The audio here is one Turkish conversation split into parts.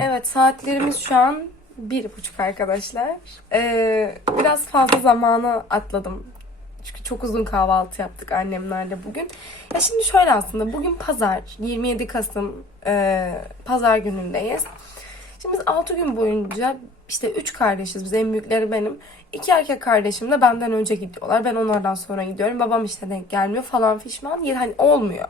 Evet, saatlerimiz şu an 1:30 arkadaşlar. Biraz fazla zamanı atladım. Çünkü çok uzun kahvaltı yaptık annemlerle bugün. Ya şimdi şöyle, aslında bugün pazar, 27 Kasım pazar günündeyiz. Şimdi biz 6 gün boyunca işte 3 kardeşiz, biz en büyükleri benim. 2 erkek kardeşim de benden önce gidiyorlar. Ben onlardan sonra gidiyorum. Babam işte denk gelmiyor falan fişman. Hani olmuyor.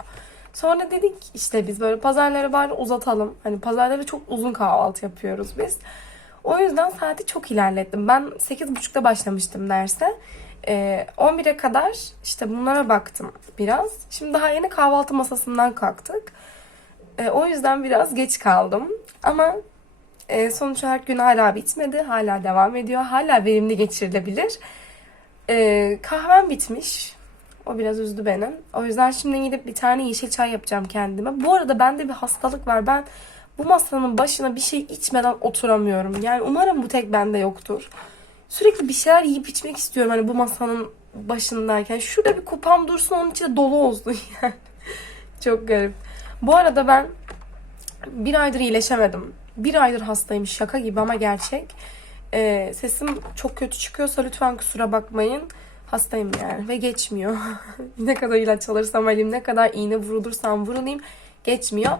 Sonra dedik işte biz böyle pazarları bari uzatalım. Hani pazarları çok uzun kahvaltı yapıyoruz biz. O yüzden saati çok ilerlettim. Ben 8:30'da başlamıştım derse. 11'e kadar işte bunlara baktım biraz. Şimdi daha yeni kahvaltı masasından kalktık. O yüzden biraz geç kaldım. Ama sonuç olarak gün hala bitmedi. Hala devam ediyor. Hala verimli geçirilebilir. Kahvem bitmiş. O biraz üzdü beni. O yüzden şimdi gidip bir tane yeşil çay yapacağım kendime. Bu arada bende bir hastalık var. Ben bu masanın başına bir şey içmeden oturamıyorum. Yani umarım bu tek bende yoktur. Sürekli bir şeyler yiyip içmek istiyorum hani bu masanın başındayken. Şurada bir kupam dursun, onun içinde dolu olsun yani. Çok garip. Bu arada ben bir aydır iyileşemedim. Bir aydır hastayım, şaka gibi ama gerçek. Sesim çok kötü çıkıyorsa lütfen kusura bakmayın. Hastayım yani ve geçmiyor. Ne kadar ilaç alırsam alayım, ne kadar iğne vurulursam vurulayım geçmiyor.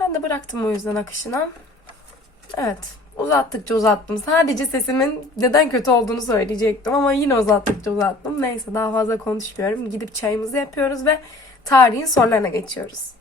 Ben de bıraktım o yüzden akışına. Evet, uzattıkça uzattım. Sadece sesimin neden kötü olduğunu söyleyecektim ama yine uzattıkça uzattım. Neyse, daha fazla konuşmuyorum. Gidip çayımızı yapıyoruz ve tarihin sorularına geçiyoruz.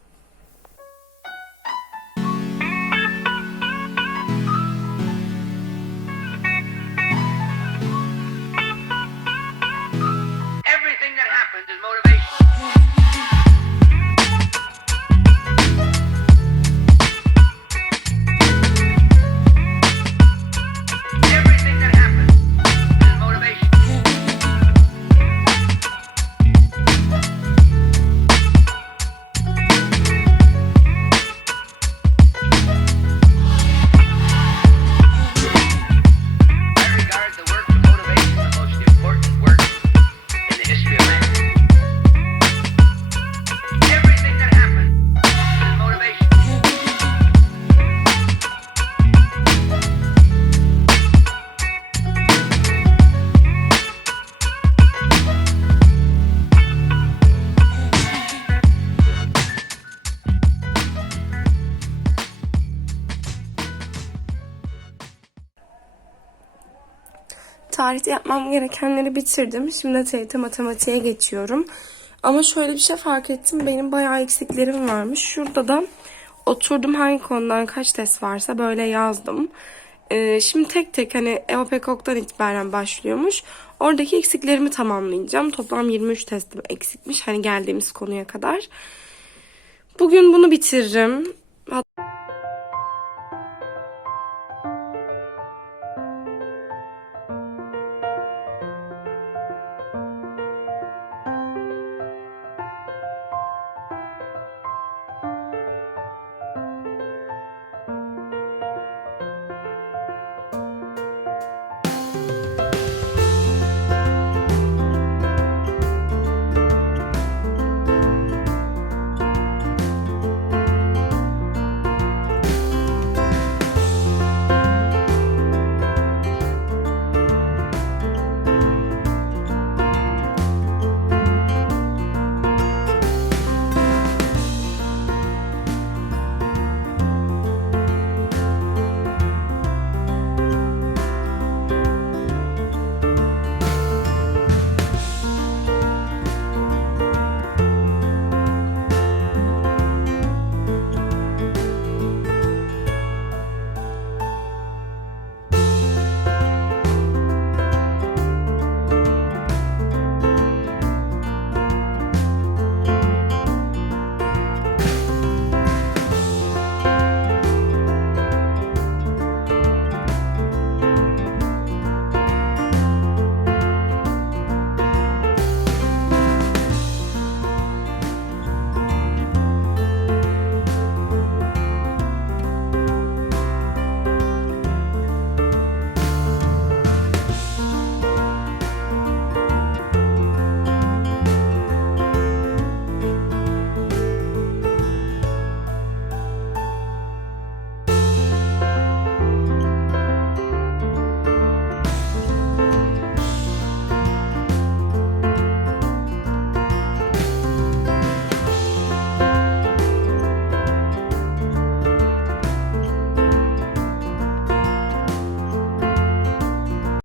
Tarihte yapmam gerekenleri bitirdim. Şimdi TYT matematiğe geçiyorum. Ama şöyle bir şey fark ettim. Benim bayağı eksiklerim varmış. Şurada da oturdum, hangi konudan kaç test varsa böyle yazdım. Şimdi tek tek hani Eva Pekok'tan itibaren başlıyormuş. Oradaki eksiklerimi tamamlayacağım. Toplam 23 testim eksikmiş. Hani geldiğimiz konuya kadar. Bugün bunu bitiririm.